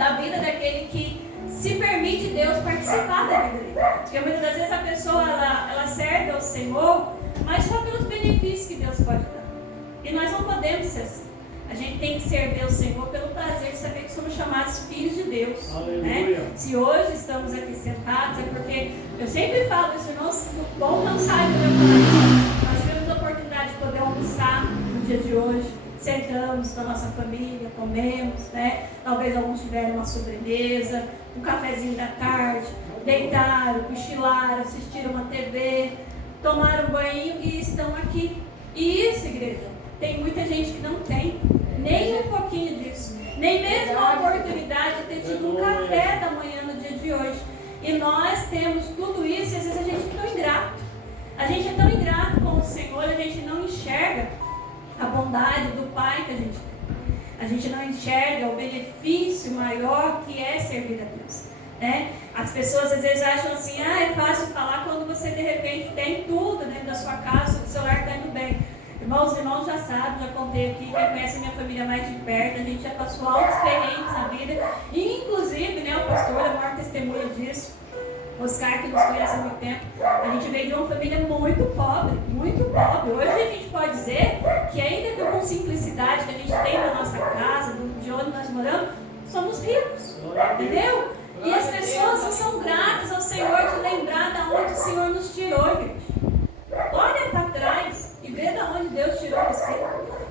da vida daquele que se permite Deus participar da vida dele. Porque muitas das vezes a pessoa ela serve ao Senhor, mas só pelos benefícios que Deus pode dar. E nós não podemos ser assim. A gente tem que servir ao Senhor pelo prazer de saber que somos chamados filhos de Deus. Né? Se hoje estamos aqui sentados, é porque eu sempre falo, os irmãos, o bom não sai do meu coração. Nós tivemos a oportunidade de poder almoçar no dia de hoje. Sentamos com a nossa família, comemos, né? Talvez alguns tiveram uma sobremesa, um cafezinho da tarde, deitaram, cochilaram, assistiram uma TV, tomaram banho e estão aqui. E isso, igreja, tem muita gente que não tem nem um pouquinho disso, nem mesmo a oportunidade de ter tido um café da manhã no dia de hoje. E nós temos tudo isso e às vezes a gente é tão ingrato. A gente é tão ingrato com o Senhor, a gente não enxerga a bondade do Pai que a gente tem. A gente não enxerga o benefício maior que é servir a Deus. Né? As pessoas às vezes acham assim, é fácil falar quando você de repente tem tudo dentro da sua casa, o celular está indo bem. Irmãos já sabem, já contei aqui, quem conhece a minha família mais de perto, a gente já passou altos perrengues na vida, e inclusive, né, o pastor é o maior testemunho disso, Oscar, que nos conhece há muito tempo, a gente veio de uma família muito pobre, muito pobre. Hoje a gente pode dizer que ainda que com simplicidade que a gente tem na nossa casa, de onde nós moramos, somos ricos, entendeu? E as pessoas não são gratas ao Senhor de lembrar de onde o Senhor nos tirou, igreja. Olha para trás e vê de onde Deus tirou você.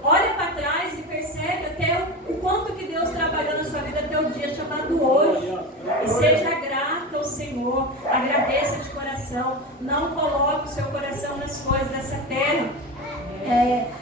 Olha para trás e percebe até o quanto que Deus trabalhou na sua vida até o dia chamado hoje. E seja grato ao Senhor, agradeça de coração, não coloque o seu coração nas coisas dessa terra.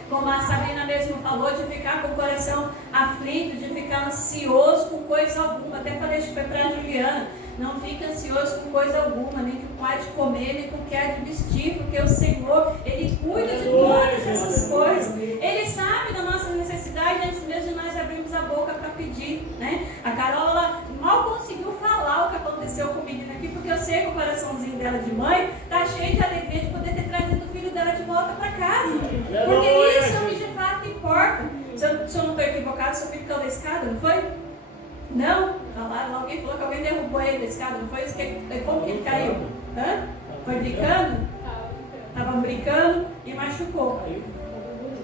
Como a Sabrina mesmo falou, de ficar com o coração aflito, de ficar ansioso com coisa alguma. Até falei isso para a Juliana. Não fique ansioso com coisa alguma, nem com o que há de comer, nem com o que há de vestir, porque o Senhor, Ele cuida de todas essas coisas. Ele sabe da nossa necessidade antes mesmo de nós abrirmos a boca para pedir. Né? A Carol, ela mal conseguiu falar o que aconteceu com o menino aqui, porque eu sei que o coraçãozinho dela de mãe está cheio de alegria de poder ter trazido o filho dela de volta para casa. Porque isso é o que de fato importa. Se eu não estou equivocado, seu filho caiu da escada, não foi? Não? Alguém falou que alguém derrubou ele da escada, não foi isso? Como que ele caiu? Foi brincando? Estavam brincando e machucou.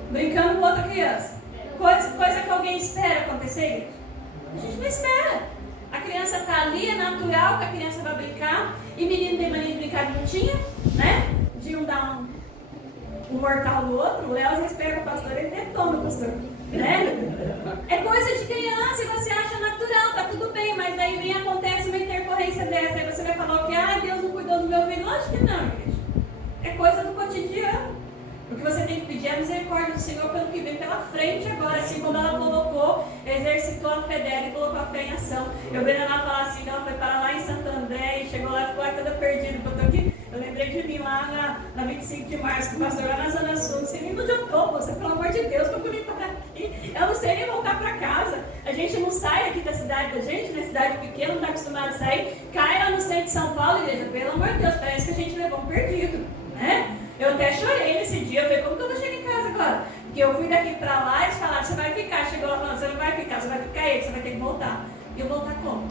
Brincando com outra criança. Coisa que alguém espera acontecer. A gente não espera. A criança está ali, é natural que a criança vai brincar. E menino tem mania de brincar de lutinha, né? De um dar um mortal no outro. O Léo às vezes pega o pastor e ele detona o pastor. Né? É coisa de criança e você acha natural, tá tudo bem, mas aí vem acontece uma intercorrência dessa, aí você vai falar que Deus não cuidou do meu filho. Lógico que não, igreja. É coisa do cotidiano. O que você tem que pedir é a misericórdia do Senhor pelo que vem pela frente agora, assim como ela colocou, exercitou a fé dela e colocou a fé em ação. Eu vendo ela falar assim, que ela foi para lá em Santo André e chegou lá e ficou toda perdida, porque eu tô aqui. Eu lembrei de mim lá na 25 de março, que o pastor lá na Zona Sul, não sei nem onde eu estou, você, pelo amor de Deus, para eu parar aqui. Eu não sei nem voltar para casa. A gente não sai aqui da cidade da gente, né? Cidade pequena, não está acostumado a sair. Cai lá no centro de São Paulo, igreja, pelo amor de Deus, parece que a gente levou um perdido, né? Eu até chorei nesse dia, eu falei, como que eu vou chegar em casa agora? Porque eu fui daqui para lá e eles falaram, você vai ficar. Chegou lá falando, você não vai ficar, você vai ficar aí, você vai ter que voltar. E eu voltar como?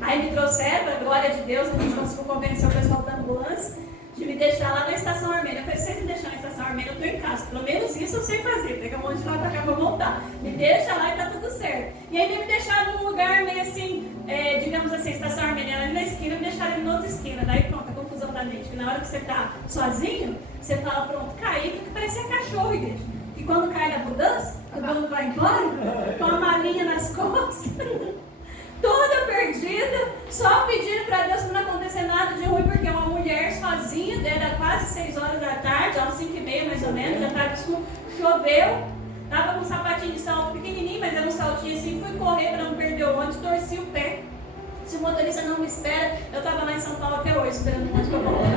Aí me trouxeram, para a glória de Deus, a gente conseguiu convencer o pessoal da ambulância de me deixar lá na Estação Armênia. Eu falei, se você me deixar na Estação Armênia, eu estou em casa. Pelo menos isso eu sei fazer. Pega um monte de lá para cá para voltar. Me deixa lá e tá tudo certo. E aí me deixaram num lugar meio assim, digamos assim, Estação Armênia, ali na esquina, me deixaram em outra esquina. Daí pronto, a confusão da mente. Que na hora que você tá sozinho, você fala, pronto, caí, fica parecendo cachorro, igreja. E quando cai na mudança, o dono vai embora, com a malinha nas costas. Toda perdida, só pedindo para Deus para não acontecer nada de ruim, porque uma mulher sozinha, era quase 6 horas da tarde, às 5h30 mais ou menos, já estava escuro, choveu, estava com um sapatinho de salto pequenininho, mas era um saltinho assim, fui correr para não perder o ônibus, torci o pé. Se o motorista não me espera, eu estava lá em São Paulo até hoje, esperando o ônibus para voltar.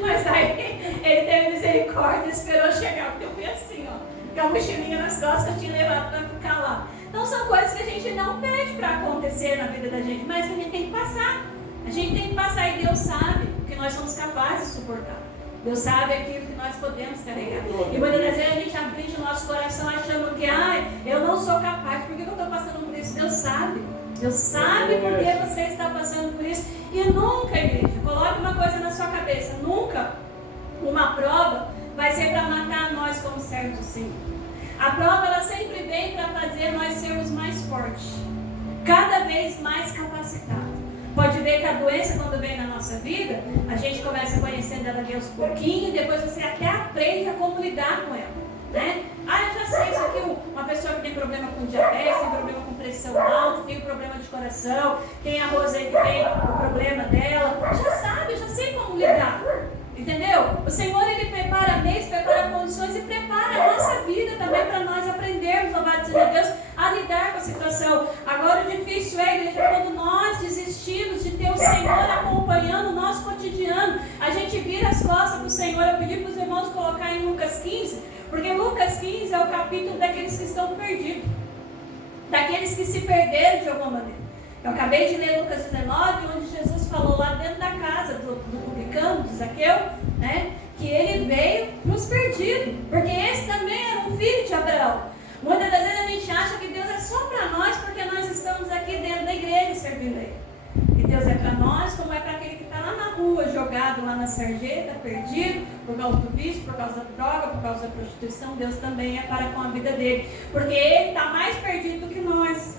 Mas aí, ele teve misericórdia, esperou chegar, porque eu fui assim, ó, com a mochilinha nas costas que eu tinha levado para ficar lá. Então são coisas que a gente não pede para acontecer na vida da gente, mas que a gente tem que passar. A gente tem que passar e Deus sabe o que nós somos capazes de suportar. Deus sabe aquilo que nós podemos carregar. E muitas vezes a gente aflige o nosso coração achando que eu não sou capaz, por que eu estou passando por isso? Deus sabe. Deus sabe por que você está passando por isso. E nunca, igreja, coloque uma coisa na sua cabeça. Nunca uma prova vai ser para matar nós como servos do Senhor. A prova, ela sempre vem para fazer nós sermos mais fortes. Cada vez mais capacitados. Pode ver que a doença, quando vem na nossa vida, a gente começa conhecendo ela de aos pouquinhos, e depois você até aprende a como lidar com ela, né? Eu já sei isso aqui, uma pessoa que tem problema com diabetes, tem problema com pressão alta, tem problema de coração, tem a Rose que tem o problema dela, já sabe, eu já sei como lidar, entendeu? O Senhor, Ele prepara meios, prepara condições e prepara a nossa vida também para nós aprendermos, louvado seja Deus, a lidar com a situação. Agora o difícil é, igreja, quando nós desistimos de ter o Senhor acompanhando o nosso cotidiano, a gente vira as costas para o Senhor. Eu pedi para os irmãos colocar em Lucas 15, porque Lucas 15 é o capítulo daqueles que estão perdidos, daqueles que se perderam de alguma maneira. Eu acabei de ler Lucas 19, onde Jesus falou lá dentro da casa do publicano, de Zaqueu, né, que ele veio para os perdidos, porque esse também era um filho de Abraão. Muitas das vezes a gente acha que Deus é só para nós, porque nós estamos aqui dentro da igreja servindo a Ele. E Deus é para nós, como é para aquele que está lá na rua, jogado lá na sarjeta, perdido, por causa do vício, por causa da droga, por causa da prostituição. Deus também é para com a vida dele, porque ele está mais perdido do que nós.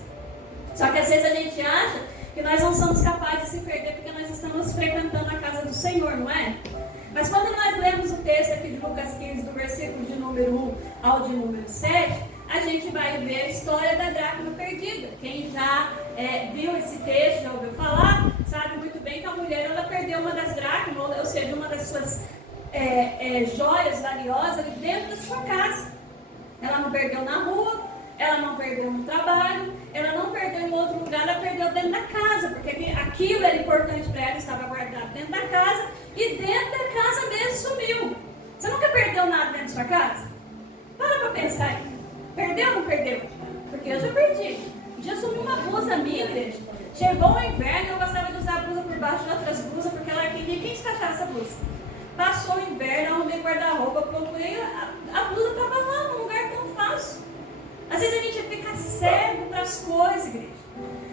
Só que às vezes a gente acha que nós não somos capazes de se perder porque nós estamos frequentando a casa do Senhor, não é? Mas quando nós lemos o texto aqui de Lucas 15, do versículo de número 1 ao de número 7, a gente vai ver a história da dracma perdida. Quem já viu esse texto, já ouviu falar, sabe muito bem que a mulher, ela perdeu uma das dracmas, ou seja, uma das suas joias valiosas ali dentro da sua casa. Ela não perdeu na rua, ela não perdeu no trabalho, ela não perdeu em outro lugar, ela perdeu dentro da casa, porque aquilo era importante para ela, estava guardado dentro da casa, e dentro da casa mesmo sumiu. Você nunca perdeu nada dentro da sua casa? Para pensar aí. Perdeu ou não perdeu? Porque eu já perdi. Um dia sumiu uma blusa minha, igreja. Chegou o inverno, eu gostava de usar a blusa por baixo de outras blusas, porque ela queria quem descachar essa blusa. Passou o inverno, arrumei guarda-roupa, procurei, a blusa estava lá, num lugar tão fácil. Às vezes a gente fica cego para as coisas, igreja.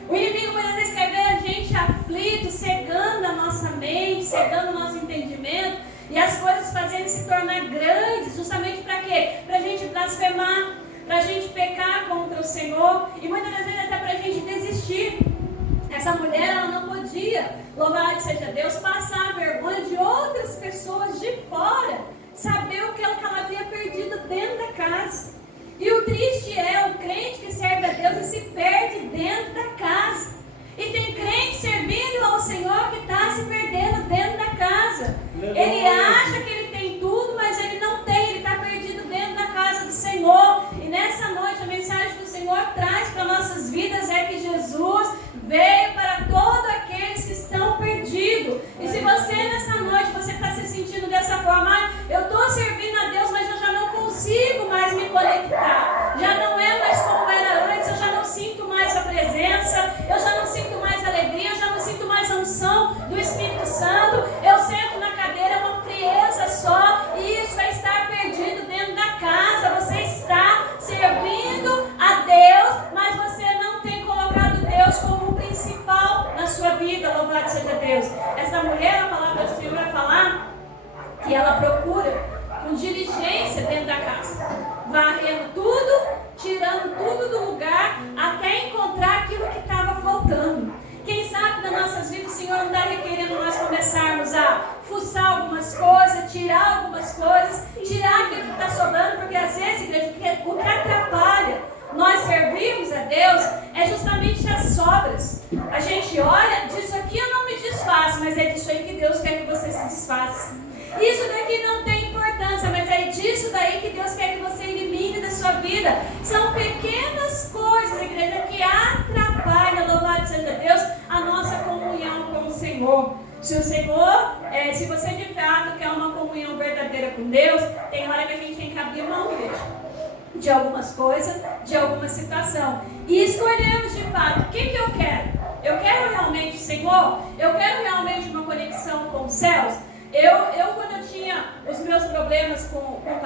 O inimigo muitas vezes quer ver a gente aflito, cegando a nossa mente, cegando o nosso entendimento, e as coisas fazendo se tornar grandes, justamente para quê? Para a gente blasfemar, para a gente pecar contra o Senhor, e muitas das vezes até para a gente desistir. Essa mulher, ela não podia, louvado seja Deus, passar a vergonha de outras pessoas de fora, saber o que ela havia perdido dentro da casa. E o triste é o crente que serve a Deus e se perde dentro da casa. E tem crente servindo ao Senhor que está se perdendo dentro da casa. Ele acha que ele tem tudo, mas ele não tem, ele está perdido dentro da casa do Senhor. E nessa noite a mensagem que o Senhor traz para nossas vidas é que Jesus veio para todos aqueles que estão perdidos. E se você nessa noite, você está se sentindo dessa forma, eu estou servindo a Deus, mas eu já não consigo mais me conectar. Já não é mais como era antes, eu já não sinto mais a presença, eu já não sinto mais alegria, eu já não sinto mais a unção do Espírito Santo. Eu sento na cadeira, é uma frieza só, e isso é estar perdido dentro da casa. Você está servindo a Deus, mas você não tem colocado Deus como o principal na sua vida, louvado seja Deus. Essa mulher, a palavra do Senhor vai falar que ela procura com diligência dentro da casa, varrendo tudo, tirando tudo do lugar, até encontrar aquilo que estava faltando. Quem sabe nas nossas vidas o Senhor não está requerendo nós começarmos a fuçar algumas coisas, tirar algumas coisas, tirar aquilo que está sobrando, porque às vezes, igreja, o que atrapalha nós servirmos a Deus é justamente as sobras. A gente olha, disso aqui eu não me desfaço, mas é disso aí que Deus quer que você se desfaça. Isso daqui não tem importância, mas é disso daí que Deus quer que você elimine da sua vida. São pequenas coisas, igreja, que atrapalham, louvado seja Deus, a nossa comunhão com o Senhor. Se o Senhor, se você de fato quer uma comunhão verdadeira com Deus, tem hora que a gente tem que abrir mão, igreja, de algumas coisas, de alguma situação. E escolhemos de fato, o que eu quero? Eu quero realmente o Senhor? Eu quero realmente uma conexão com os céus? Quando eu tinha os meus problemas com o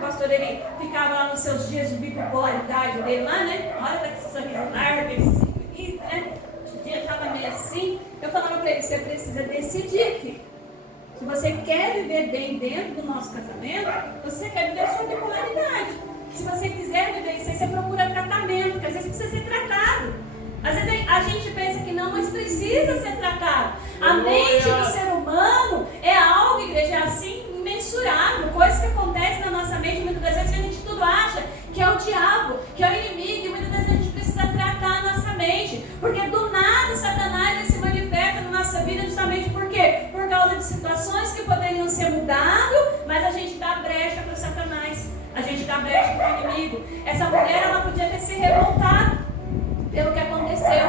pastor ele ficava lá nos seus dias de bipolaridade dele lá, né? Olha, tá com esse sorriso largo, bem dentro do nosso casamento, você quer viver a sua bipolaridade. Se você quiser viver isso aí, você procura tratamento, porque às vezes precisa ser tratado. Às vezes a gente pensa que não, mas precisa ser tratado. A mente do ser humano é algo, igreja, assim, imensurável. Coisas que acontecem na nossa mente, muitas das vezes a gente tudo acha que é o diabo, que é o inimigo, e muitas das vezes a gente precisa tratar a nossa mente. Porque do nada Satanás ele se manifesta na nossa vida justamente por quê? Por causa de situações que poderiam ser mudadas, mas a gente dá brecha para Satanás. A gente dá brecha para o inimigo. Essa mulher, ela podia ter se revoltado pelo que aconteceu,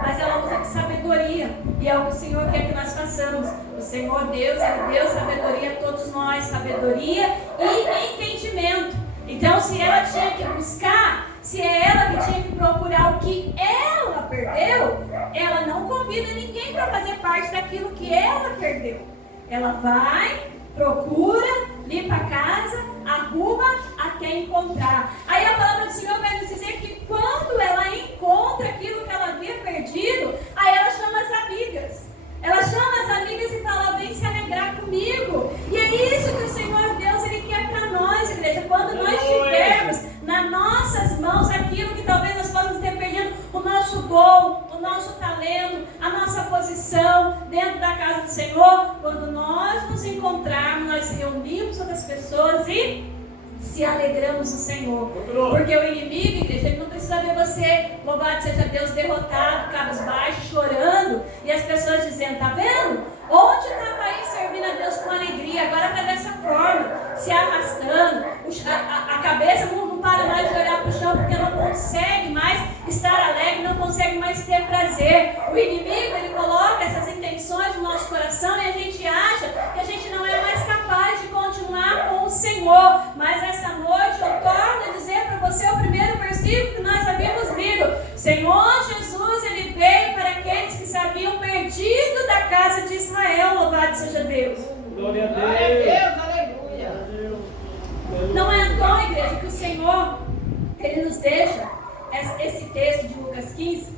mas ela usa de sabedoria, e é o que o Senhor quer que nós façamos. O Senhor Deus, Ele deu sabedoria a todos nós, sabedoria e entendimento. Então, se ela tinha que buscar, se é ela que tinha que procurar o que ela perdeu, ela não convida ninguém para fazer parte daquilo que ela perdeu. Ela vai, procura, limpa a casa, arruma até encontrar. Aí a palavra do Senhor vai nos dizer que quando ela encontra aquilo que ela havia perdido, aí ela chama as amigas. Ela chama as amigas e fala: vem se alegrar comigo. E é isso que o Senhor Deus Ele quer para nós, igreja. Quando nós tivermos nas nossas mãos aquilo que talvez nós possamos ter perdido, o nosso dom, o nosso talento, a nossa posição dentro da casa do Senhor, quando nós nos encontrarmos, nós reunimos outras pessoas e se alegramos no Senhor. Porque o inimigo, igreja, ele não precisa ver você, louvado seja Deus, derrotado, cabisbaixo, chorando, e as pessoas dizendo: tá vendo? Onde estava aí servindo a Deus com alegria, agora está dessa forma, se arrastando, a cabeça não para mais de olhar para o chão, porque não consegue mais estar alegre, não consegue mais ter prazer. O inimigo, ele coloca essas intenções no nosso coração e a gente acha que a gente não é mais capaz de continuar com o Senhor. Mas essa noite eu torno a dizer para você o primeiro versículo que nós havíamos lido. Senhor Jesus, Ele veio para aqueles que se haviam perdido da casa de Israel. Louvado seja Deus. Glória a Deus. Glória a Deus, aleluia. Não é à toa, igreja, que o Senhor, Ele nos deixa esse texto de Lucas 15,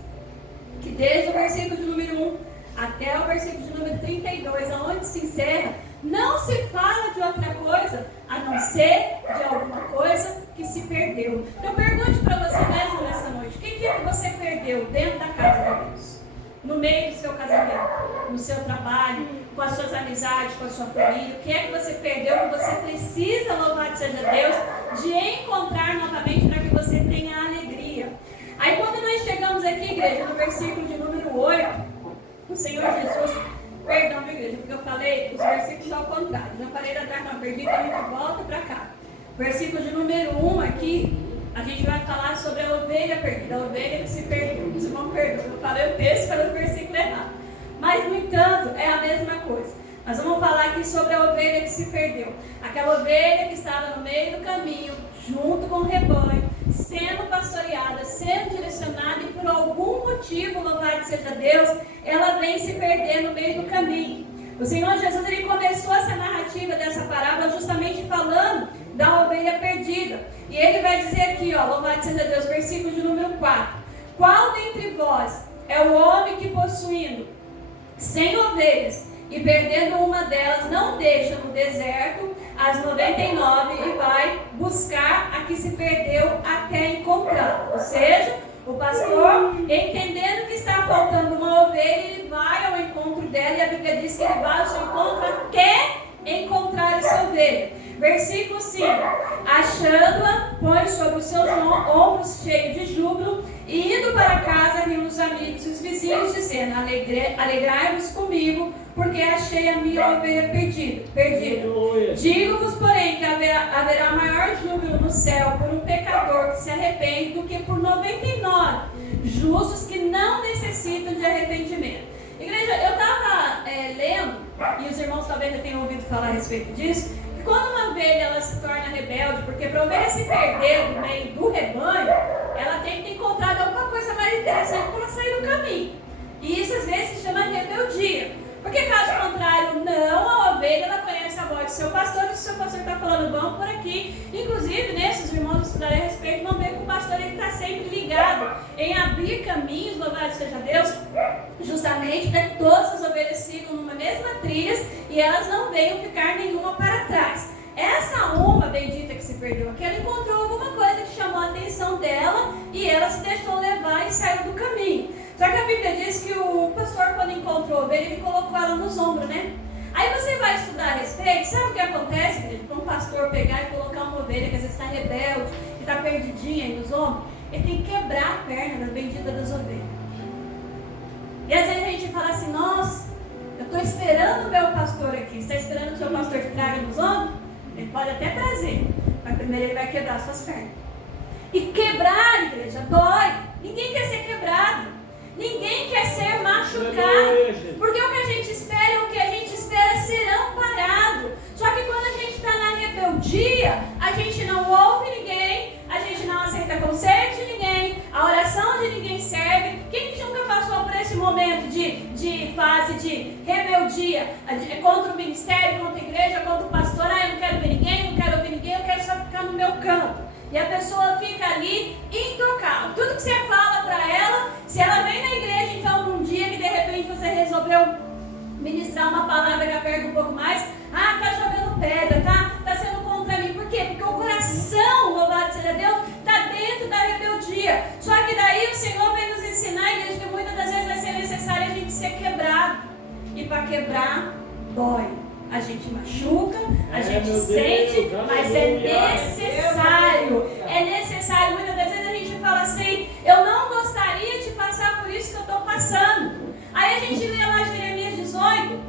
que desde o versículo de número 1 até o versículo de número 32, aonde se encerra, não se fala de outra coisa a não ser de alguma coisa que se perdeu. Eu pergunto para você mesmo nessa noite: o que é que você perdeu dentro da casa de Deus? No meio do seu casamento, no seu trabalho, com as suas amizades, com a sua família? O que é que você perdeu que você precisa, louvado seja Deus, de encontrar novamente para que você tenha alegria? Aí quando nós chegamos aqui, igreja, no versículo de número 8, o Senhor Jesus, perdão, igreja, porque eu falei os versículos ao contrário, já falei da terra perdida, a gente volta para cá. Versículo de número 1 aqui, a gente vai falar sobre a ovelha perdida, a ovelha que se perdeu. Os irmãos perdoam, eu falei o texto pelo versículo errado. Mas, no entanto, é a mesma coisa. Nós vamos falar aqui sobre a ovelha que se perdeu. Aquela ovelha que estava no meio do caminho, junto com o rebanho, sendo pastoreada, sendo direcionada, e por algum motivo, louvado seja Deus, ela vem se perder no meio do caminho. O Senhor Jesus, Ele começou essa narrativa dessa parábola justamente falando da ovelha perdida. E Ele vai dizer aqui, ó, louvado seja Deus, versículo de número 4. Qual dentre vós é o homem que, possuindo 100 ovelhas e perdendo uma delas, não deixa no deserto as 99 e vai buscar a que se perdeu até encontrá-la? Ou seja, o pastor, entendendo que está faltando uma ovelha, ele vai ao encontro dela, e a Bíblia diz que ele vai ao seu encontro até encontrar essa ovelha. Versículo 5. Achando-a, põe sobre os seus ombros cheio de júbilo, e indo para casa, riam os amigos e os vizinhos, dizendo: alegrai-vos comigo, porque achei a minha ovelha perdida. Digo-vos, porém, que haverá maior júbilo no céu por um pecador que se arrepende do que por 99 justos que não necessitam de arrependimento. Igreja, eu estava lendo, e os irmãos talvez já tenham ouvido falar a respeito disso, que quando uma ovelha ela se torna rebelde, porque para a ovelha se perder no meio do rebanho, ela tem que ter encontrado alguma coisa mais interessante para ela sair do caminho. E isso às vezes se chama rebeldia. Porque caso contrário, não, a ovelha ela conhece a voz do seu pastor, e se o seu pastor está falando, vamos por aqui. Inclusive, né, se os irmãos estudarem a respeito, vão ver que o pastor está sempre ligado em abrir caminhos, louvado seja Deus, justamente para que todas as ovelhas sigam numa mesma mesmas trilhas e elas não venham ficar nenhuma para trás. Essa uma bendita que se perdeu aqui, ela encontrou alguma coisa que chamou a atenção dela e ela se deixou levar e saiu do caminho. Só que a Bíblia diz que o pastor, quando encontrou a ovelha, ele colocou ela nos ombros, né? Aí você vai estudar a respeito, sabe o que acontece, querido? Para um pastor pegar e colocar uma ovelha que às vezes está rebelde, que está perdidinha aí nos ombros, ele tem que quebrar a perna da bendita das ovelhas. E às vezes a gente fala assim, nossa, eu estou esperando o meu pastor aqui. Você está esperando que o seu pastor te traga nos ombros? Ele pode até trazer, mas primeiro ele vai quebrar suas pernas. E quebrar, igreja, dói. Ninguém quer ser quebrado. Ninguém quer ser machucado. Porque o que a gente espera, o que a gente espera serão parados. Só que quando a gente está na rebeldia, a gente não ouve ninguém, a gente não aceita conselho de ninguém, a oração de ninguém serve. Quem que nunca passou por esse momento de fase de rebeldia contra o ministério, contra a igreja, contra o pastor? Ah, eu não quero ver ninguém, não quero ouvir ninguém, eu quero só ficar no meu canto. E a pessoa fica ali intocável. Tudo que você fala para ela, se ela vem na igreja, então num dia que de repente você resolveu ministrar uma palavra que aperta um pouco mais, ah, tá jogando pedra, tá sendo contra mim. Por quê? Porque o coração, louvado seja Deus, está dentro da rebeldia. Só que daí o Senhor vem nos ensinar, igreja, que muitas das vezes vai ser necessário a gente ser quebrado. E para quebrar, dói. A gente machuca, a gente sente, mas é necessário. É necessário. Muitas das vezes a gente fala assim, eu não gostaria de passar por isso que eu estou passando. Aí a gente lê lá Jeremias 18,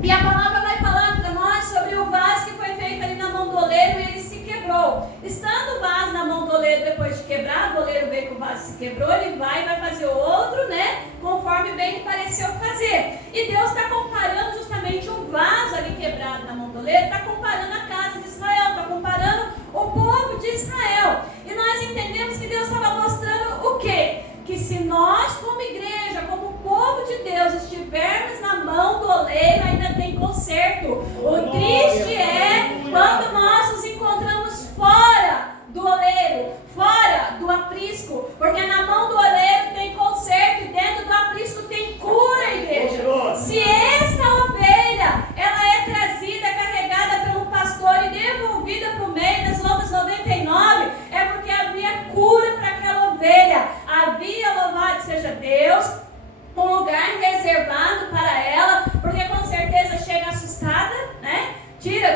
e a palavra vai falando para nós sobre o vaso que foi feito ali na mão do oleiro e ele se quebrou. Estando o vaso na mão do oleiro depois de quebrar, o oleiro veio que o vaso se quebrou, ele vai fazer o outro, né? Conforme bem lhe pareceu fazer. E Deus está comparando justamente o vaso ali quebrado na mão do oleiro, está comparando a casa de Israel, está comparando o povo de Israel. E nós entendemos que Deus estava mostrando o quê? Que se nós, como igreja, como povo de Deus, estivermos na mão do oleiro, ainda tem conserto. O triste é quando nós nos encontramos fora do oleiro, fora do aprisco, porque na mão do oleiro tem conserto e dentro do aprisco tem cura, igreja. Se esta ovelha, ela é trazida, carregada pelo pastor e devolvida para o meio das outras 99, é porque havia cura para aquela ovelha. Havia, louvado seja Deus, um lugar reservado para ela, porque com certeza chega assustada, né?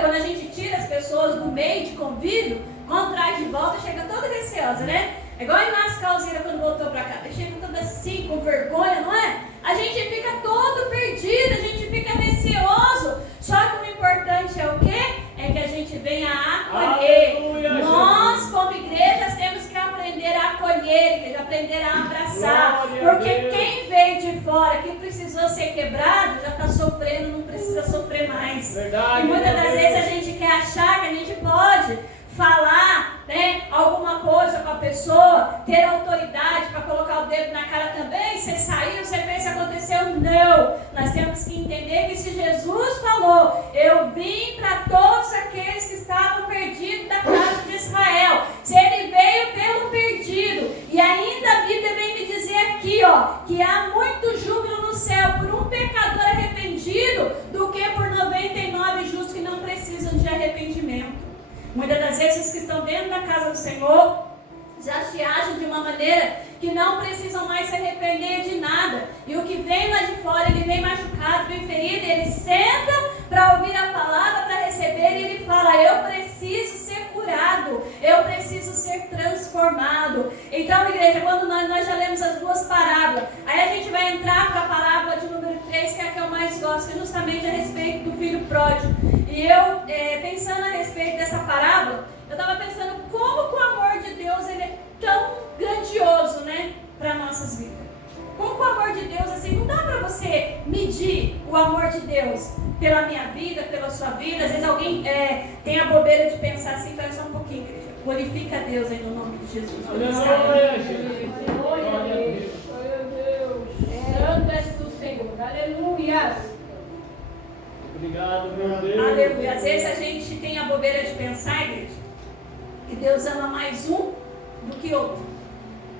Quando a gente tira as pessoas do meio de convívio, quando traz de volta, chega toda receosa, né? É igual a Inácio Calzeira quando voltou para cá, chega toda assim, com vergonha, não é? A gente fica todo perdido, a gente fica receoso. Só que o importante é o quê? É que a gente venha acolher. Aleluia, nós, como igrejas, temos que aprender a acolher, aprender a abraçar. Porque quem veio de fora, que precisou ser quebrado, já está sofrendo, não precisa sofrer mais. Verdade, e muitas das vezes a gente quer achar que a gente pode falar, né, alguma coisa com a pessoa, ter autoridade para colocar o dedo na cara também. Você saiu, você fez, aconteceu. Não, nós temos que entender que se Jesus falou, eu vim para todos aqueles que estavam perdidos da casa de Israel, se ele veio pelo perdido, e ainda a Bíblia vem me dizer aqui, ó, que há muito júbilo no céu por um pecador arrependido do que por 99 justos que não precisam de arrependimento. Muitas das vezes os que estão dentro da casa do Senhor já se agem de uma maneira que não precisam mais se arrepender de nada. E o que vem lá de fora, ele vem machucado, vem ferido, ele senta para ouvir a palavra, para receber, e ele fala, eu preciso ser curado, eu preciso ser transformado. Então, igreja, quando nós já lemos as duas parábolas, aí a gente vai entrar para a parábola de número 3, que é a que eu mais gosto, que é justamente a respeito do filho pródigo. E eu, pensando a respeito dessa parábola, eu estava pensando como que o amor de Deus ele é tão grandioso, né, para nossas vidas. Como que o amor de Deus, assim, não dá para você medir o amor de Deus pela minha vida, pela sua vida. Às vezes alguém tem a bobeira de pensar assim, faz só um pouquinho, igreja. Glorifica a Deus aí no nome de Jesus. Glória a Deus. Glória a Deus. Santo és tu, Senhor. Aleluia. Obrigado, meu Deus. Aleluia. Às vezes a gente tem a bobeira de pensar, igreja, que Deus ama mais um do que outro.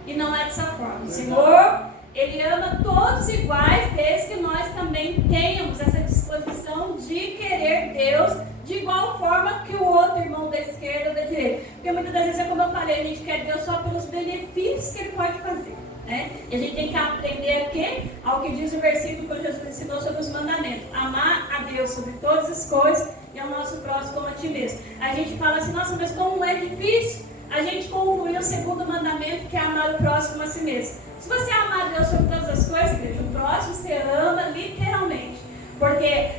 E não é dessa forma. O Senhor, Ele ama todos iguais, desde que nós também tenhamos essa disposição de querer Deus de igual forma que o outro irmão da esquerda ou da direita. Porque muitas das vezes, é como eu falei, a gente quer Deus só pelos benefícios que Ele pode fazer. Né? E a gente tem que aprender aqui ao que diz o versículo que Jesus ensinou sobre os mandamentos: amar a Deus sobre todas as coisas e ao nosso próximo como a ti mesmo. A gente fala assim, nossa, mas como é difícil a gente concluir o segundo mandamento, que é amar o próximo a si mesmo. Se você amar a Deus sobre todas as coisas, igreja, o próximo você ama literalmente, porque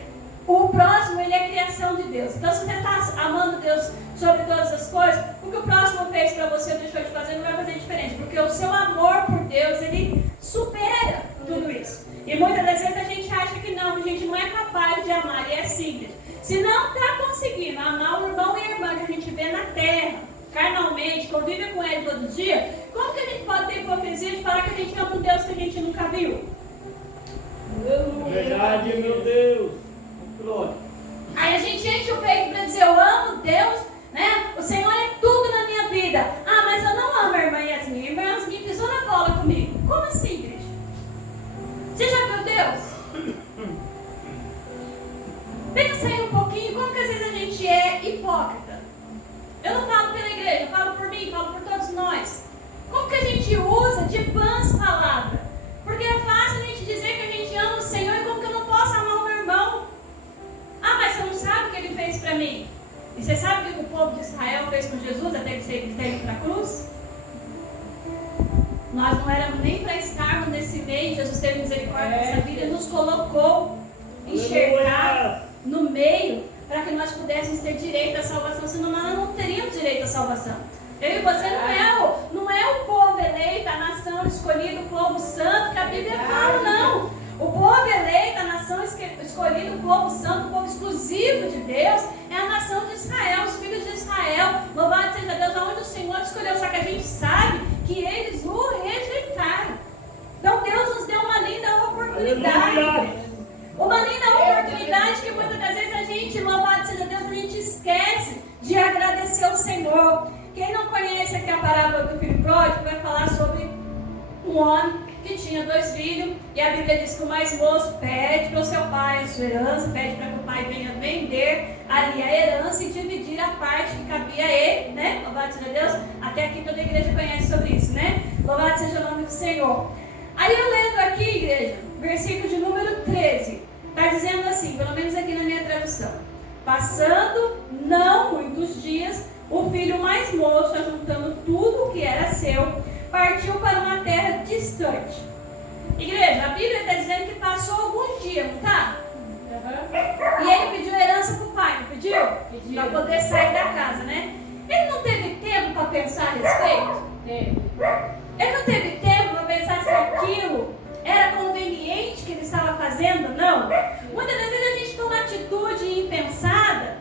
o próximo, ele é criação de Deus. Então, se você está amando Deus sobre todas as coisas, o que o próximo fez para você ou deixou de fazer, não vai fazer diferente, porque o seu amor por Deus, ele supera tudo isso. E muitas das vezes a gente acha que não, que a gente não é capaz de amar, e é simples. Se não está conseguindo amar o irmão e a irmã que a gente vê na terra, carnalmente, convive com ele todo dia, como que a gente pode ter hipocrisia de falar que a gente ama um Deus que a gente nunca viu? Verdade, meu Deus. Glória. Aí a gente enche o peito para dizer, eu amo Deus, né? O Senhor é tudo na minha vida. Ah, mas eu não amo a irmã Yasmin. A irmã Yasmin pisou na bola comigo. Como assim, igreja? Você já viu Deus? Pensa aí um pouquinho, como que às vezes a gente é hipócrita. Eu não falo pela igreja, eu falo por mim, falo por todos nós. Como que a gente usa de vãs palavras? Porque é fácil a gente dizer que a gente ama o Senhor, e como que eu não posso amar o meu irmão? Ah, mas você não sabe o que ele fez para mim? E você sabe o que o povo de Israel fez com Jesus até que ele esteve para a cruz? Nós não éramos nem para estarmos nesse meio. Jesus teve misericórdia dessa vida e nos colocou enxergar no meio para que nós pudéssemos ter direito à salvação, senão nós não teríamos direito à salvação. Eu e você não é o povo eleito, a nação escolhida, o povo santo que a Bíblia fala, não. O povo eleito, a nação escolhida, o povo santo, o povo exclusivo de Deus, é a nação de Israel, os filhos de Israel. Louvado seja Deus, aonde o Senhor escolheu. Só que a gente sabe que eles o rejeitaram. Então Deus nos deu uma linda oportunidade. Uma linda oportunidade que muitas das vezes a gente, louvado seja Deus, a gente esquece de agradecer ao Senhor. Quem não conhece aqui a parábola do filho pródigo vai falar sobre um homem que tinha 2 filhos, e a Bíblia diz que o mais moço pede para o seu pai a sua herança, pede para que o pai venha vender ali a herança e dividir a parte que cabia a ele, né? Louvado seja Deus. Até aqui toda a igreja conhece sobre isso, né? Louvado seja o nome do Senhor. Aí eu lendo aqui, igreja, versículo de número 13, está dizendo assim, pelo menos aqui na minha tradução: passando não muitos dias, o filho mais moço, ajuntando tudo o que era seu, partiu para uma terra distante. Igreja, a Bíblia está dizendo que passou alguns dias, não está? E ele pediu herança para o pai, não pediu? Para poder sair da casa, né? Ele não teve tempo para pensar a respeito? Ele não teve tempo para pensar se aquilo era conveniente que ele estava fazendo? Não. Muitas das vezes a gente toma atitude impensada,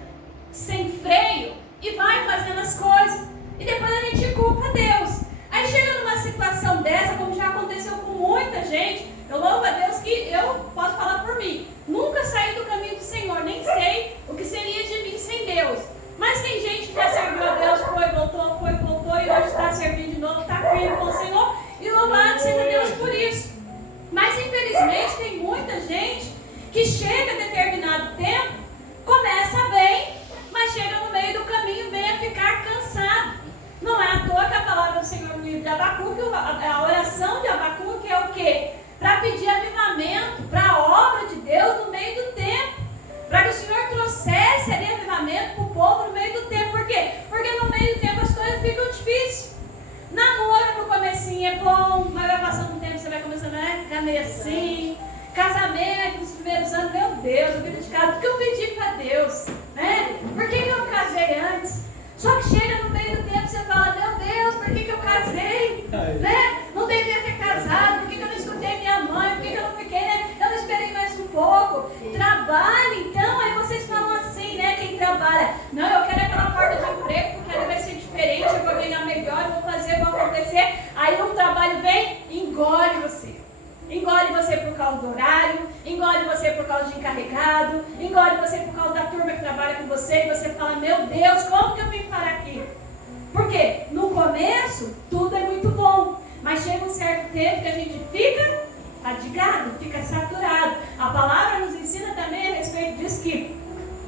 sem freio, e vai fazendo as coisas. E depois a gente culpa Deus. Aí chega numa situação dessa, como já aconteceu com muita gente, eu louvo a Deus que eu posso falar por mim. Nunca saí do caminho do Senhor, nem sei o que seria de mim sem Deus. Mas tem gente que já serviu a Deus, foi, voltou e hoje está servindo de novo, está firme com o Senhor. E louvado seja Deus por isso. Mas infelizmente tem muita gente que chega a determinado tempo, começa bem, mas chega no meio do caminho, vem a ficar cansado. Não é à toa que a palavra do Senhor no livro de Abacuque, a oração de Abacuque é o quê? Para pedir avivamento para a obra de Deus no meio do tempo. Para que o Senhor trouxesse ali avivamento para o povo no meio do tempo. Por quê? Porque no meio do tempo as coisas ficam difíceis. Namoro no comecinho é bom, mas vai passando um tempo, você vai começando a ficar meio assim. Casamento nos primeiros anos, meu Deus, eu fico de casa, porque eu pedi para Deus, né? Por que eu casei antes? Só que chega no meio do tempo, você fala, meu Deus, por que eu casei? Né? Não devia ter casado, por que eu não escutei minha mãe, por que eu não fiquei, né? Eu não esperei mais um pouco. Trabalho, então, aí vocês falam assim, né? Quem trabalha, não, eu quero aquela porta de emprego, porque ali vai ser diferente, eu vou ganhar melhor, eu vou fazer, vou acontecer. Aí o trabalho vem, engole você. Engole você por causa do horário, engole você por causa de encarregado, engole você por causa da turma que trabalha com você, e você fala, meu Deus, como que eu vim parar aqui? Porque no começo tudo é muito bom, Mas chega um certo tempo que a gente fica fadigado, fica saturado. A palavra nos ensina também a respeito disso, que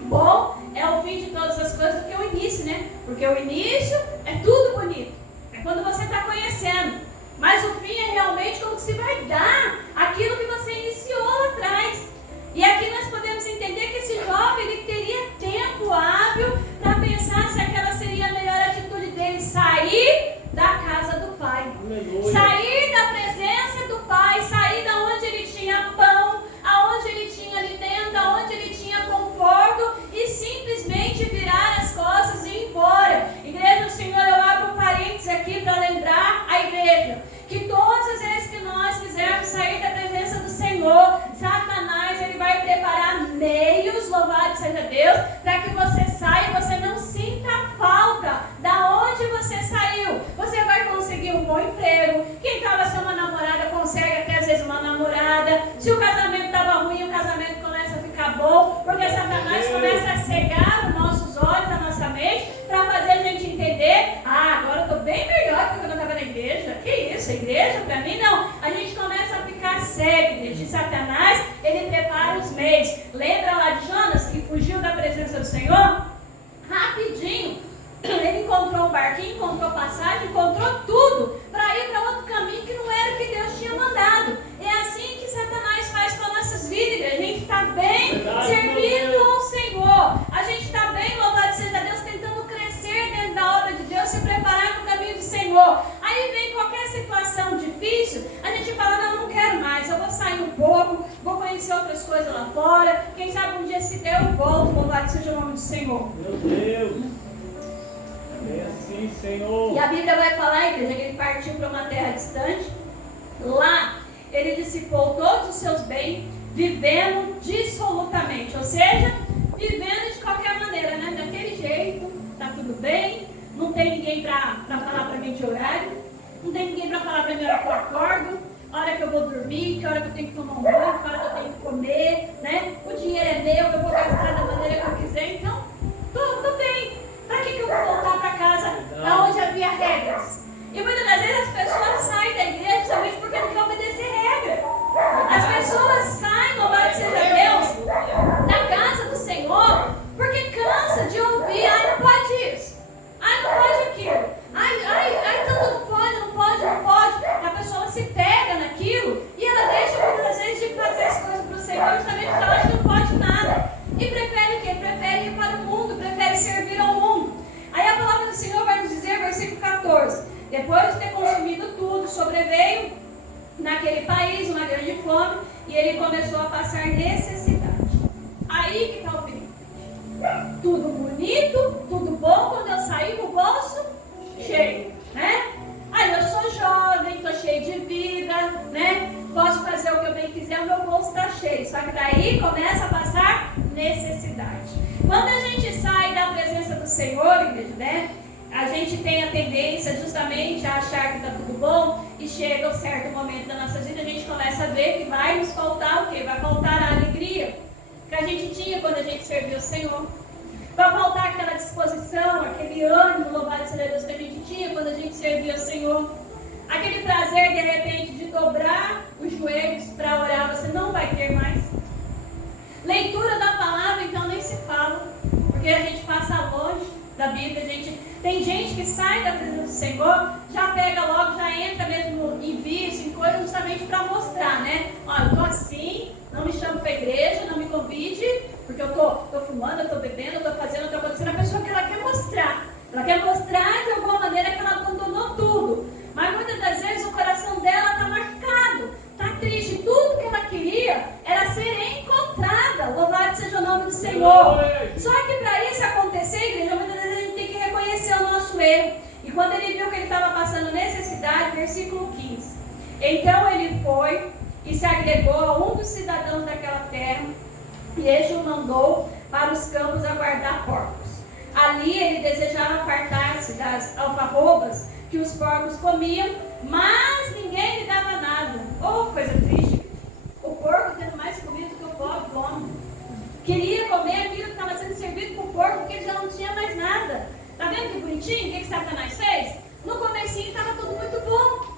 bom é o fim de todas as coisas do que o início, né? Porque o início é tudo bonito, é quando você está conhecendo. Mas o fim é realmente quando se vai dar aquilo que você iniciou lá atrás. E aqui nós podemos entender que esse jovem, ele teria tempo hábil para pensar se aquela seria a melhor atitude dele, sair da casa do pai. Aleluia. Sair da presença do pai, sair da onde ele tinha pão, aonde ele tinha alimento, aonde ele tinha conforto e simplesmente virar as costas e ir embora. Igreja do Senhor, eu abro um parênteses aqui para lembrar a igreja que todas as vezes que nós quisermos sair da presença do Senhor, Satanás, ele vai preparar meios, louvado seja Deus, para que você saia e você não sinta falta da onde você saiu. Você vai conseguir um bom emprego. Quem estava sendo uma namorada consegue até às vezes uma namorada. Se o casamento estava ruim, o casamento começa a ficar bom, porque Satanás começa a cegar os nossos olhos, a nossa mente, para fazer a gente entender, agora eu estou bem melhor do que quando eu estava na igreja. Que isso, a igreja para mim não. A gente começa a ficar cego, igreja. E Satanás, ele prepara os meios. Lembra lá de Jonas, que fugiu da presença do Senhor? Rapidinho, ele encontrou um barquinho, encontrou passagem, encontrou tudo para ir para outro caminho que não era o que Deus tinha mandado. É assim que Satanás faz com as nossas vidas. A gente está bem servindo ao Senhor. A gente está bem, louvado seja Deus, tentando crescer dentro da obra de Deus, se preparar no caminho do Senhor. Aí vem qualquer situação difícil, a gente fala, não quero mais, eu vou sair um pouco, vou conhecer outras coisas lá fora, quem sabe um dia se der eu volto, louvado seja o nome do Senhor. Meu Deus, é assim, Senhor. E a Bíblia vai falar, igreja, que ele partiu para uma terra distante, lá ele dissipou todos os seus bens, vivendo dissolutamente, ou seja, vivendo de qualquer maneira, né? Daquele jeito, tá tudo bem, não tem ninguém para falar para mim de horário, não tem ninguém para falar para mim a hora que eu acordo, a hora que eu vou dormir, que hora que eu tenho que tomar um banho, que hora que eu tenho que comer, né? O dinheiro é meu, eu vou gastar da maneira que eu quiser, então, tô bem. Para que eu vou voltar para casa onde havia regras? E muitas das vezes as pessoas saem da igreja justamente porque não querem obedecer regra. As pessoas saem, louvado seja Deus, da casa do Senhor, porque cansa de ouvir, não pode isso, não pode aquilo, tanto não pode. A pessoa se pega naquilo e ela deixa muitas das vezes de fazer as coisas para o Senhor justamente porque ela acha que não pode nada. E prefere o quê? Prefere ir para o mundo, prefere servir ao mundo. Aí a palavra do Senhor vai nos dizer, versículo 14, depois de ter consumido tudo, sobreveio naquele país uma grande fome e ele começou a passar necessidade. Aí que está o perigo. Tudo bonito, tudo bom, quando eu sair com o bolso cheio, né? Aí eu sou jovem, estou cheio de vida, né? Posso fazer o que eu bem quiser, o meu bolso está cheio. Só que daí começa a passar necessidade. Quando a gente sai da presença do Senhor, igreja, né? A gente tem a tendência justamente a achar que está tudo bom e chega um certo momento da nossa vida, a gente começa a ver que vai nos faltar o quê? Vai faltar a alegria que a gente tinha quando a gente serviu o Senhor. Vai faltar aquela disposição, aquele ânimo, louvado seja Deus, que a gente tinha quando a gente servia o Senhor. Aquele prazer, de repente, de dobrar os joelhos para orar, você não vai ter mais. Leitura da palavra, então, nem se fala, porque a gente passa longe da Bíblia. Tem gente que sai da presença do Senhor, já pega logo, já entra mesmo em vício, em coisas justamente para mostrar, né? Olha, eu estou assim, não me chame para a igreja, não me convide, porque eu estou fumando, eu estou bebendo, eu estou fazendo, eu estou acontecendo. A pessoa que ela quer mostrar. Ela quer mostrar de alguma maneira que ela abandonou tudo. Mas muitas das vezes o coração dela está machucado, está triste. Tudo que ela queria era ser encontrada. Louvado seja o nome do Senhor. Só que para isso acontecer, igreja, muitas vezes a gente tem que reconhecer o nosso erro. E quando ele viu que ele estava passando necessidade, versículo 15. Então ele foi e se agregou a um dos cidadãos daquela terra, e este o mandou para os campos a guardar porcos. Ali ele desejava fartar-se das alfarrobas que os porcos comiam, mas ninguém lhe dava nada. Oh, coisa triste. O porco tendo mais comida do que o pobre come. Queria comer aquilo que estava sendo servido para o porco, porque ele já não tinha mais nada. Está vendo que bonitinho? O que Satanás fez? No comecinho estava tudo muito bom.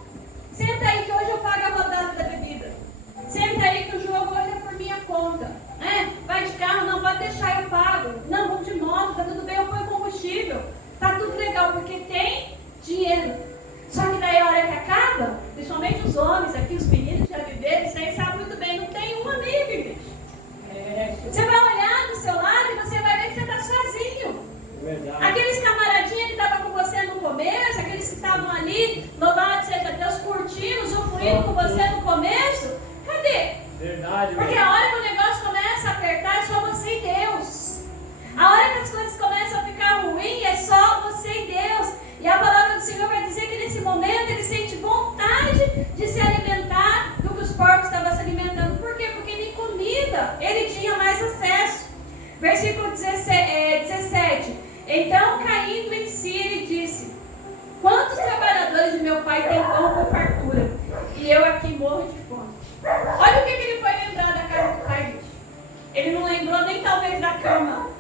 você no começo, cadê? Verdade, Porque a hora que o negócio começa a apertar, é só você e Deus. A hora que as coisas começam a ficar ruins, é só você e Deus. E a palavra do Senhor vai dizer que nesse momento ele sente vontade de se alimentar do que os porcos estavam se alimentando. Por quê? Porque nem comida ele tinha mais acesso. Versículo 17. Então, caindo em si, ele disse: quantos trabalhadores de meu pai têm pão com fartura, e eu aqui morro de fome? Olha o que ele foi lembrar da casa do pai dele. Ele não lembrou nem talvez da cama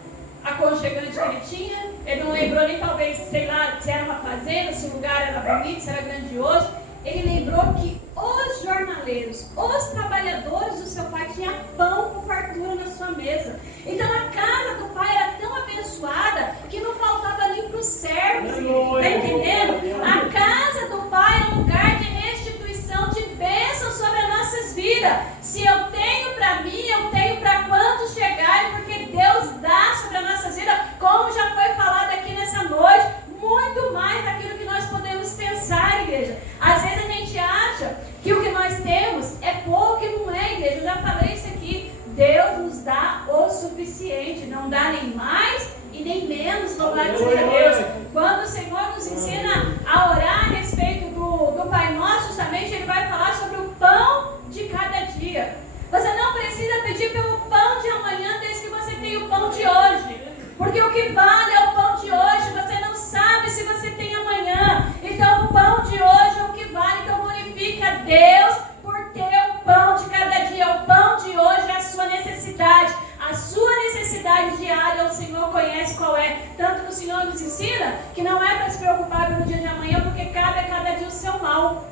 aconchegante que ele tinha. Ele não lembrou nem talvez, sei lá, se era uma fazenda, se o lugar era bonito, se era grandioso. Ele lembrou que os jornaleiros, os trabalhadores do seu pai tinham pão com fartura na sua mesa. Então a casa do pai era tão abençoada que não faltava nem para os servos. Está entendendo? A casa do pai é um lugar de restituição, de bênção sobre as nossas vidas. Se eu tenho para mim, eu tenho para quantos chegarem, porque Deus dá sobre as nossas vidas, como já foi falado aqui nessa noite, muito mais daquilo que nós podemos pensar, igreja. Às vezes a gente acha que o que nós temos é pouco e não é, igreja. Eu já falei isso aqui. Deus nos dá o suficiente, não dá nem mais e nem menos, louvado seja Deus. Quando o Senhor nos ensina a orar a respeito do Pai Nosso, justamente Ele vai falar sobre o pão de cada dia. Você não precisa pedir pelo pão de amanhã, desde que você tenha o pão de hoje. Porque o que vale é o pão de hoje. Você não sabe se você tem amanhã. Então o pão de hoje é o que vale. Então glorifique a Deus por ter o pão de cada dia. O pão de hoje é a sua necessidade. A sua necessidade diária o Senhor conhece qual é. Tanto que o Senhor nos ensina que não é para se preocupar pelo dia de amanhã, porque cabe a cada dia o seu mal.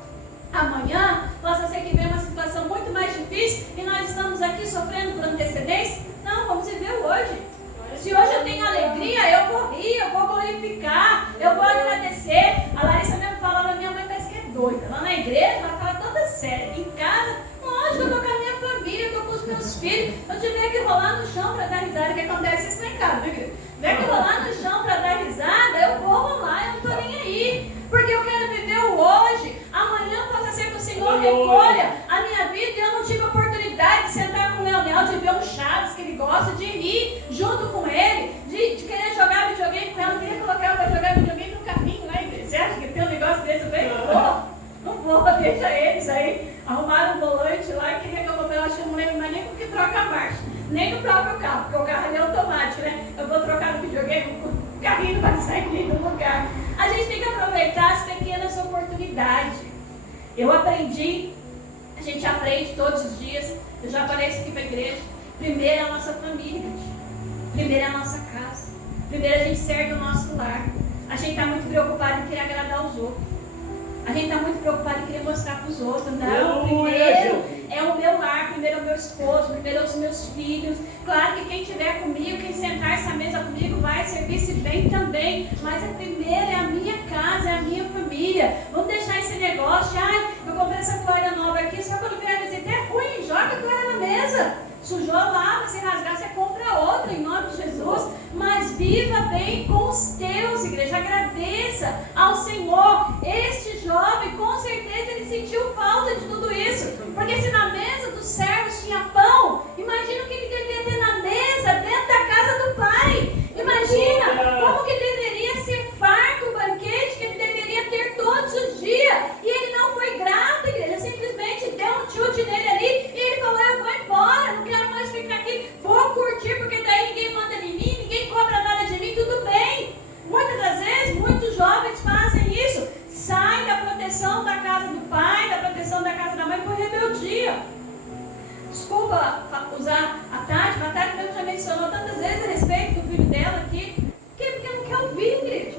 Amanhã possa ser que venha uma situação muito mais difícil e nós estamos aqui sofrendo por antecedência. Não, vamos viver hoje. Se hoje eu tenho alegria, eu vou rir, eu vou glorificar, eu vou agradecer. A Larissa mesmo falava, minha mãe parece que é doida. Lá na igreja, ela fala toda séria. Em casa, lógico, eu tô com a minha família, eu tô com os meus filhos. Eu tiver que rolar no chão para dar risada, que acontece isso lá em casa, viu, querido? Tiver que rolar no chão para dar risada, eu vou rolar, eu não tô nem aí. Porque eu quero viver o hoje. Amanhã possa ser que o Senhor recolha a minha vida e eu não tive a oportunidade de sentar com o Leonel, de ver um Chaves que ele gosta, de rir junto com ele, de querer jogar videogame com ela. Eu queria colocar ela para jogar videogame no carrinho, né? Você acha que tem um negócio desse bem? Não vou, deixa eles aí. Arrumaram um volante lá e queria que eu colocasse. Eu acho que eu não lembro mais nem porque troca a marcha, nem no próprio carro, porque o carro é automático, né? Eu vou trocar no videogame, o carrinho não vai sair do lugar. A gente tem que aproveitar as pequenas oportunidades. Eu aprendi, a gente aprende todos os dias. Eu já falei isso aqui para a igreja. Primeiro é a nossa família, gente. Primeiro é a nossa casa. Primeiro a gente serve o nosso lar. A gente está muito preocupado em querer agradar os outros. A gente está muito preocupado em querer mostrar para os outros. Não, primeiro é o meu lar, primeiro é o meu esposo, primeiro é os meus filhos. Claro que quem estiver comigo, quem sentar essa mesa comigo vai servir-se bem também. Mas a primeira é a minha casa, é a minha família. Vamos deixar esse negócio de, ai, eu comprei essa toalha nova aqui, só quando vier a visita é ruim, joga a toalha na mesa. Sujou, lava, se rasgar, você compra outra em nome de Jesus. Mas viva bem com os teus, igreja. Agradeça ao Senhor. Este jovem, com certeza, ele sentiu falta de tudo isso. Porque se na mesa dos servos tinha pão, imagina o que ele devia ter na mesa, dentro da casa do pai. Imagina como que deveria ser farto o banquete que ele deveria ter todos os dias. E ele não foi grato, igreja. Simplesmente deu um chute nele ali e ele falou, eu vou embora, não quero mais ficar aqui, vou curtir, porque daí ninguém manda em mim, ninguém cobra nada de mim, tudo bem. Muitas das vezes, muitos jovens fazem isso, saem da proteção da casa do pai, da proteção da casa da mãe por rebeldia. Desculpa usar a Tati, mas a Tati mesmo já mencionou tantas vezes a respeito do filho dela aqui, porque não quer ouvir, igreja.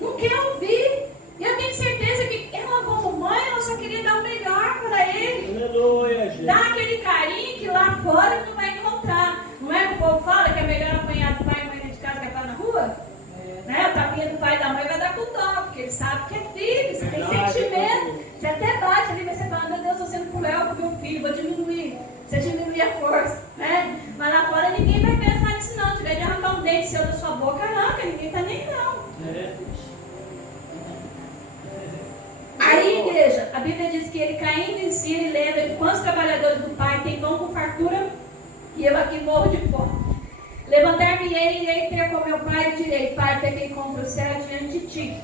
Não quer ouvir. E eu tenho certeza que ela, como mãe, ela só queria dar o melhor para ele. Dar aquele carinho que lá fora ele não vai encontrar. Não é que o povo fala que é melhor apanhar do pai e mãe dentro de casa que apanhar na rua? Né? A tapinha do pai e da mãe vai dar com dó, porque ele sabe que é filho, você tem sentimento. Você até bate ali, mas você fala, meu Deus, estou sendo cruel com o meu filho, vou diminuir. Você diminuir a força, né? Mas lá fora ninguém vai pensar nisso não. Tiver de arrancar um dente seu da sua boca, arranca, ninguém tá nem não. Aí, igreja, a Bíblia diz que ele caindo em si, trabalhadores do Pai têm pão com fartura, e eu aqui morro de fome. Levantar-me-ei e irei ter com meu pai e direi: Pai, pequei contra o céu diante de ti,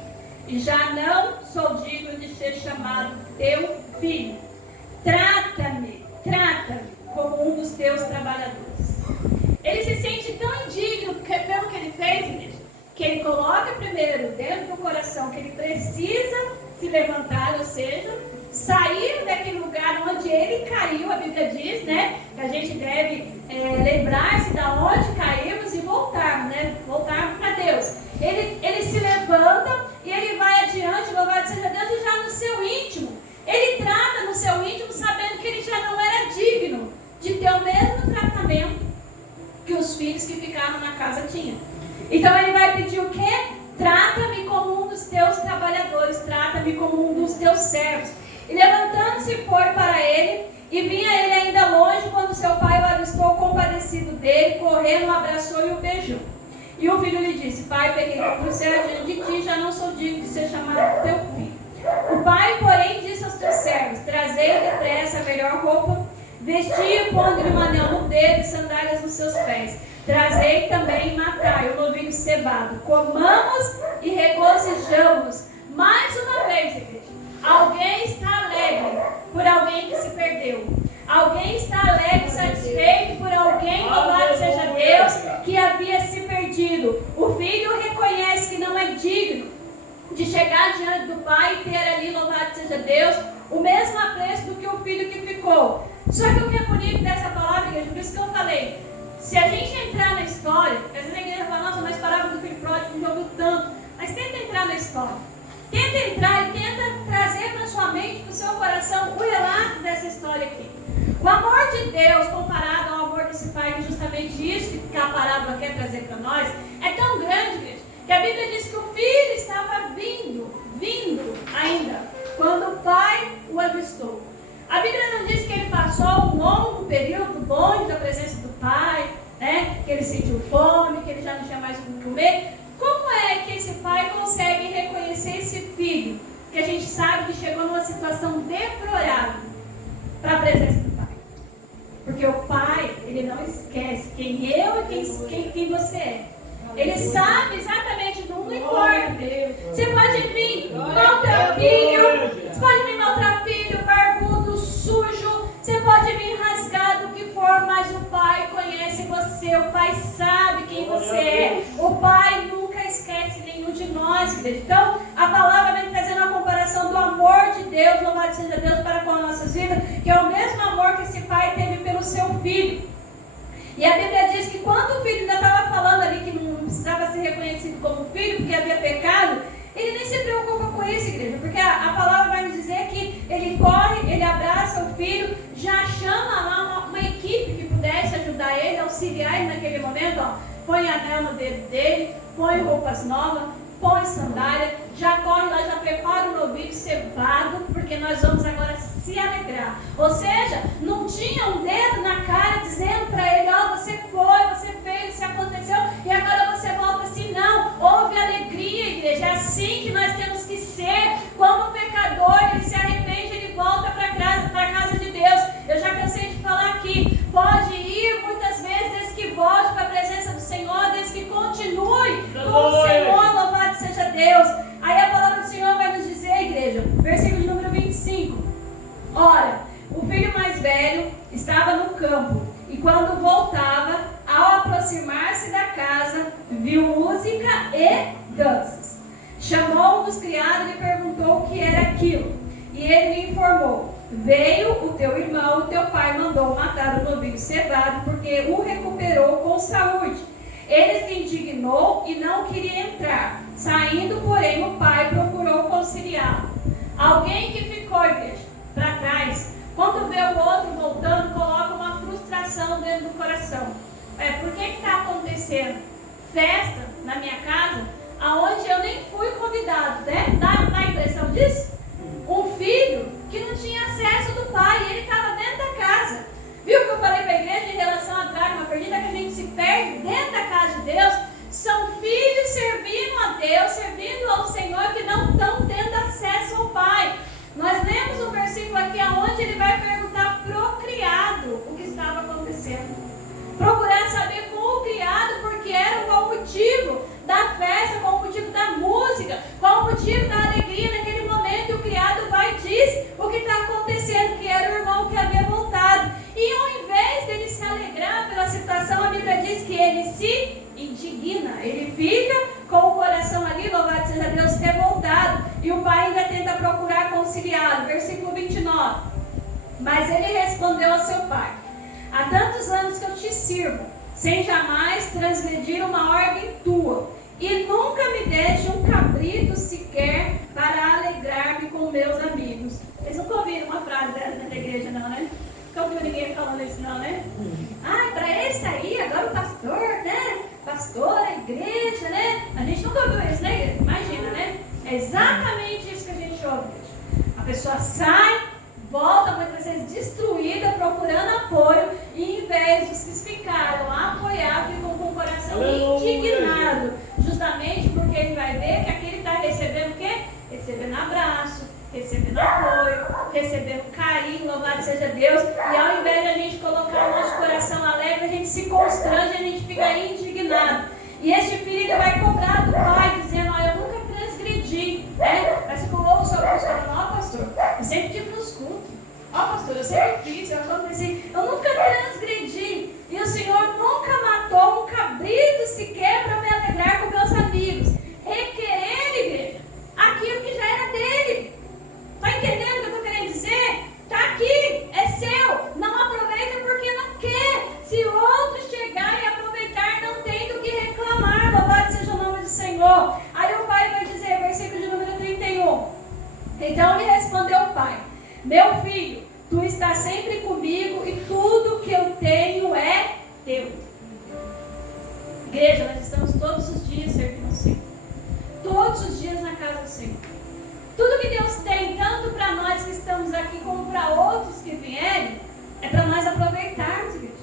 e já não sou digno de ser chamado teu filho. Trata-me como um dos teus trabalhadores. Ele se sente tão indigno pelo que ele fez, igreja, que ele coloca primeiro dentro do coração que ele precisa se levantar, ou seja, sair daquele lugar onde ele caiu. A Bíblia diz, né, que a gente deve lembrar-se de onde caímos e voltarmos, né, voltarmos para Deus. Ele se levanta e ele vai adiante, louvado seja Deus, e já no seu íntimo, ele trata no seu íntimo sabendo que ele já não era digno de ter o mesmo tratamento que os filhos que ficaram na casa tinham. Então ele vai pedir o quê? Trata-me como um dos teus trabalhadores, trata-me como um dos teus servos. E levantando-se foi para ele, e vinha ele ainda longe, quando seu pai o avistou compadecido dele, correndo, o abraçou e o beijou. E o filho lhe disse: Pai, peguei contra o céu diante de ti, já não sou digno de ser chamado teu filho. O pai, porém, disse aos teus servos: Trazei depressa a melhor roupa, vestiu, pondo-lhe um anel no dedo e sandálias nos seus pés. Trazei também e matai o novilho cevado. Comamos e regozijamos. Mais uma vez, igreja, alguém está alegre por alguém que se perdeu. Alguém está alegre, satisfeito por alguém, louvado seja Deus, que havia se perdido. O filho reconhece que não é digno de chegar diante do pai e ter ali, louvado seja Deus, o mesmo apreço do que o filho que ficou. Só que o que é bonito dessa palavra, igreja, por isso que eu falei, se a gente entrar na história, às vezes a igreja fala: nossa, nós parávamos do filho pródigo, não ouviu tanto. Mas tenta entrar na história. Tenta entrar e tenta trazer para sua mente, para o seu coração, o relato dessa história aqui. O amor de Deus comparado ao amor desse pai, que é justamente isso que a parábola quer trazer para nós, é tão grande, igreja, que a Bíblia diz que o filho estava vindo ainda, quando o pai o avistou. A Bíblia não diz que ele passou um longo período longe da presença do pai, né? Que ele sentiu fome, que ele já não tinha mais o que comer. Como é que esse pai consegue reconhecer esse filho, que a gente sabe que chegou numa situação deplorável, para a presença do pai? Porque o pai, ele não esquece quem eu e quem você é. Ele sabe exatamente, não importa. Você pode vir maltrapilho, você pode vir maltrapilho, barbudo, sujo, você pode vir rasgado, o que for, mas o pai conhece você, o pai sabe quem você é. O pai nunca esquece nenhum de nós, igreja. Então, a palavra vem trazendo a comparação do amor de Deus, louvado seja Deus, para com as nossas vidas, que é o mesmo amor que esse pai teve pelo seu filho. E a Bíblia diz que quando o filho ainda estava falando ali que não precisava ser reconhecido como filho, porque havia pecado, ele nem se preocupa com isso, igreja, porque a palavra vai nos dizer que ele corre, ele abraça o filho, já chama lá uma equipe que pudesse ajudar ele, auxiliar ele naquele momento, ó, põe anel no dedo dele, põe roupas novas, põe sandália, já corre lá, já prepara o novilho cevado, porque nós vamos agora se alegrar. Ou seja, não tinha um dedo na cara dizendo para ele: ó, você foi, você fez, isso aconteceu e agora você volta assim. Não, houve alegria, igreja. É assim que nós temos que ser. Quando o pecador ele se arrepende, ele volta para a casa de Deus. Eu já cansei de falar aqui, pode ir muitas vezes, desde que volte para a presença do Senhor, desde que continue com o Senhor, louvado seja Deus. Aí a palavra do Senhor vai nos dizer, igreja, versículo de número 25. Ora, o filho mais velho estava no campo, e quando voltava, ao aproximar-se da casa, viu música e danças. Chamou um dos criados e lhe perguntou o que era aquilo. E ele lhe informou: veio o teu irmão, o teu pai mandou matar o novilho cevado, porque o recuperou com saúde. Ele se indignou e não queria entrar. Saindo, porém, o pai procurou conciliá-lo. Alguém que ficou, igreja, para trás, quando vê o outro voltando, coloca uma frustração dentro do coração. Por que está acontecendo festa na minha casa, aonde eu nem fui convidado, né? Dá a impressão disso? Um filho que não tinha acesso do pai, ele estava dentro da casa. Viu o que eu falei para a igreja em relação à dracma perdida, que a gente se perde dentro da casa de Deus? São filhos servindo a Deus, servindo ao Senhor, que não estão tendo acesso ao Pai. Nós lemos um versículo aqui onde ele vai perguntar: acontecendo, que era o irmão que havia voltado. E ao invés dele se alegrar pela situação, a Bíblia diz que ele se indigna. Ele fica com o coração ali, louvado seja Deus, ter voltado. E o pai ainda tenta procurar conciliá-lo. Versículo 29. Mas ele respondeu ao seu pai: há tantos anos que eu te sirvo, sem jamais transgredir uma ordem tua, e nunca me deste um cabrito sequer para alegrar-me com meus amigos. Vocês nunca ouviram uma frase dessa na igreja, não, né? Nunca ouviu ninguém falando isso, não, né? Ah, para esse aí, agora o pastor, né? Pastor, a igreja, né? A gente nunca ouviu isso, né? Imagina, né? É exatamente isso que a gente ouve, gente. A pessoa sai, volta muitas vezes destruída, procurando apoio, e em vez dos que ficaram a apoiar, ficam com o coração indignado, justamente porque ele vai ver que aquele está recebendo o quê? Recebendo abraço, recebendo apoio, recebendo carinho, louvado seja Deus, e ao invés de a gente colocar o nosso coração alegre, a gente se constrange, a gente fica indignado. E este filho vai cobrar do pai, dizendo: olha, eu nunca transgredi, né? Mas ficou o seu pastor falando: ó, pastor, eu sempre tive nos cultos, ó, pastor, eu sempre fiz, eu aconteci, eu nunca transgredi, e o Senhor nunca matou um cabrito sequer para me alegrar com meus amigos, requerendo, igreja, aquilo que já era dele. Está entendendo o que eu estou querendo dizer? Está aqui, é seu, não aproveita porque não quer. Se outros chegarem a aproveitar, não tem do que reclamar, louvado seja o nome do Senhor. Aí o pai vai dizer, versículo de número 31. Então lhe respondeu o pai: meu filho, tu estás sempre comigo e tudo que eu tenho é teu. Igreja, nós estamos todos os dias servindo o Senhor. Todos os dias na casa do Senhor. Tudo que Deus tem, tanto para nós que estamos aqui, como para outros que vierem, é para nós aproveitarmos, igreja.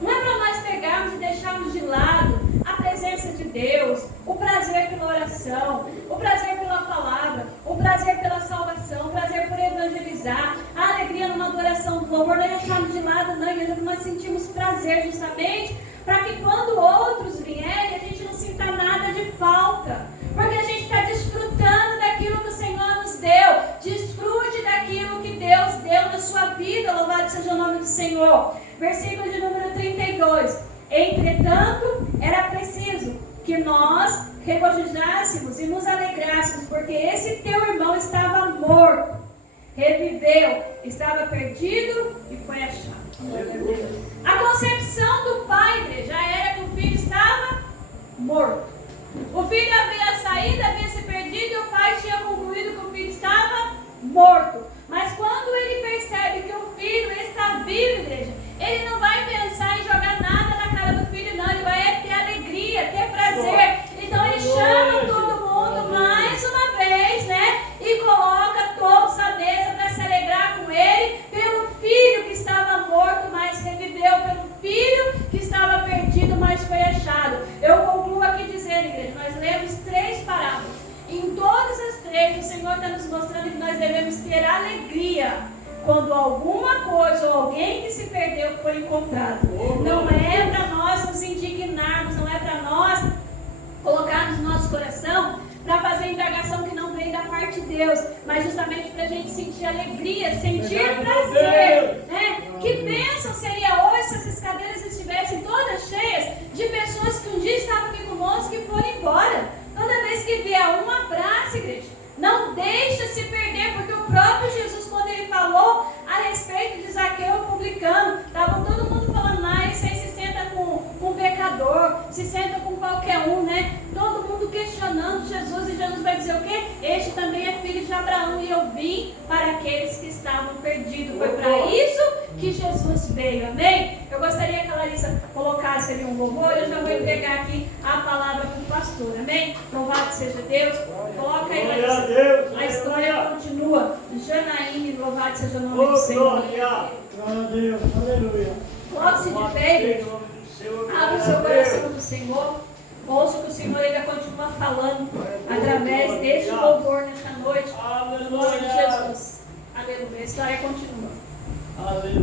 Não é para nós pegarmos e deixarmos de lado a presença de Deus, o prazer pela oração, o prazer pela palavra, o prazer pela salvação, o prazer por evangelizar, a alegria numa adoração do louvor. Não é deixarmos de lado, não, igreja, nós sentimos prazer justamente para que quando outros vierem, a gente não sinta nada de falta, porque a gente está desfrutando daquilo que o Senhor nos deu. Desfrute daquilo que Deus deu na sua vida, louvado seja o nome do Senhor. Versículo de número 32. Entretanto, era preciso que nós regozijássemos e nos alegrássemos, porque esse teu irmão estava morto, reviveu, estava perdido e foi achado. A concepção do pai, igreja, já era que o filho estava morto. O filho havia saído, havia se perdido, e o pai tinha concluído que o filho estava morto. Mas quando ele percebe que o filho está vivo, igreja, ele não vai pensar em jogar nada na cara do filho, não. Ele vai ter alegria, ter prazer. Então ele chama todo mundo mais uma vez, né? E coloca todos à mesa para se alegrar com ele pelo filho que estava morto, mas reviveu, pelo filho que estava perdido, mas foi achado. Eu concluo aqui dizendo, igreja, nós lemos 3 parábolas. Em todas as 3, o Senhor está nos mostrando que nós devemos ter alegria quando alguma coisa ou alguém que se perdeu foi encontrado. Não é para nós nos indignarmos, não é para nós colocarmos no nosso coração para fazer indagação que não vem da parte de Deus, mas justamente para a gente sentir alegria, sentir prazer, né? Que bênção seria hoje se essas cadeiras estivessem todas cheias de pessoas que um dia estavam aqui conosco e foram embora. Toda vez que vier um abraço, igreja, não deixa se perder, porque o próprio Jesus, quando ele falou a respeito de Zaqueu, o publicano, estava todo mundo falando: mas aí se senta com um pecador, se senta com qualquer um, né? Todo mundo questionando Jesus, e Jesus vai dizer o quê? Este também é filho de Abraão, e eu vim para aqueles que estavam perdidos. Foi para isso que Jesus veio, amém? Eu gostaria que a Larissa colocasse ali um louvor. Eu já vou entregar aqui a palavra para o pastor, amém? Louvado seja Deus. Coloca aí, Larissa. A história continua. Janaíne, louvado seja o nome do Senhor. Glória a Deus, aleluia. Coloque-se de pé, abre o seu coração do Senhor. Ouça que o Senhor ainda continua falando através deste louvor nesta noite. Em nome de Jesus. Aleluia. A história continua. Aleluia.